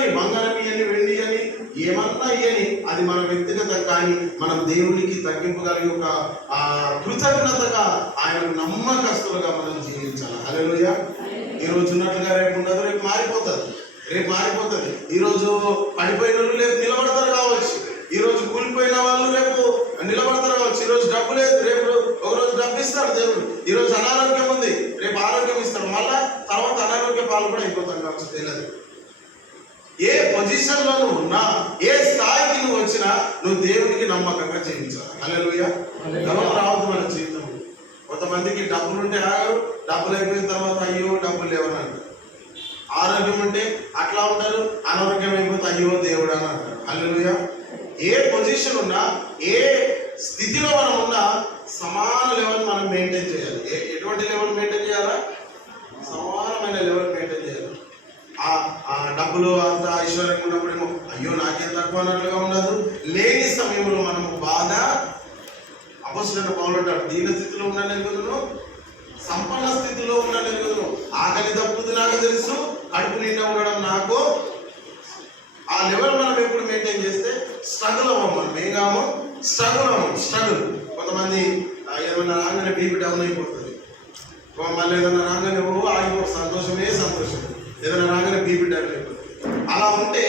ఇవ్వని, బంగారం ఇయ్యని, వెండి అని ఏమన్నా ఇయ్యని, అది మన వ్యక్తిగతం. కానీ మనం దేవునికి తగ్గింపు కలిగి ఒక కృతజ్ఞతగా ఆయనకు నమ్మకస్తులుగా మనం జీవించాలి. హల్లెలూయా. ఈ రోజు ఉన్నట్లుగా రేపు ఉండదు, రేపు మారిపోతుంది. ఈరోజు పడిపోయిన వాళ్ళు రేపు నిలబడతారు కావచ్చు. ఈరోజు కూలిపోయిన వాళ్ళు రేపు నిలబడతారు కావచ్చు. ఈరోజు డబ్బు లేదు, రేపు ఒకరోజు డబ్బు ఇస్తాడు దేవుడు. ఈరోజు అనారోగ్యం ఉంది, రేపు ఆరోగ్యం ఇస్తాడు. మళ్ళా తర్వాత అనారోగ్య పాలు కూడా అయిపోతాం కావచ్చు, తెలియదు. ఏ పొజిషన్లో నువ్వు ఉన్నా, ఏ స్థాయికి నువ్వు వచ్చినా, నువ్వు దేవునికి నమ్మకంగా జీవించాలి. హల్లెలూయా. గర్వం రావద్దు మన జీవితం. కొంతమందికి డబ్బులు ఉంటే ఆగరు, డబ్బులు అయిపోయిన తర్వాత అయ్యో డబ్బులు లేవని అంటారు. ఆరోగ్యం ఉంటే అట్లా ఉంటారు, అనారోగ్యం అయిపోతే అయ్యో దేవుడు అని అంటారు. హల్లెలూయా. ఏ పొజిషన్ ఉన్నా, ఏ స్థితిలో మనం ఉన్నా, సమాన లెవెల్ మనం మెయింటైన్ చేయాలి. ఎటువంటి లెవెల్ మెయింటైన్ చేయాలా? సమానమైన లెవెల్ మెయింటైన్ చేయాలి. ఆ డబ్బులు అంత ఐశ్వర్యంగా ఉన్నప్పుడేమో అయ్యో నాకేం తక్కువ అన్నట్లుగా ఉండదు. లేని సమయంలో మనము బాధ, అపొస్తలుడైన పౌలు అంటాడు, దీన స్థితిలో ఉన్నాను ఎరుగుదును, సంపన్న స్థితిలో ఉన్నాను ఎరుగుదును, ఆకలి తప్పుదు నాకు తెలుసు, కడుపు నిండా ఉండడం నాకు. ఆ లెవెల్ మనం ఎప్పుడు మెయింటైన్ చేస్తే స్ట్రగుల్ అవ్వం. మనం ఏం కాము, స్ట్రగుల్. కొంతమంది ఏదైనా రాగానే బీపీ డౌన్ అయిపోతుంది, మళ్ళీ ఏదైనా రాగానే ఆగిపోతుంది, సంతోషం. ఏదైనా రాగానే బీపీ డౌన్ అయిపోతుంది. అలా ఉంటే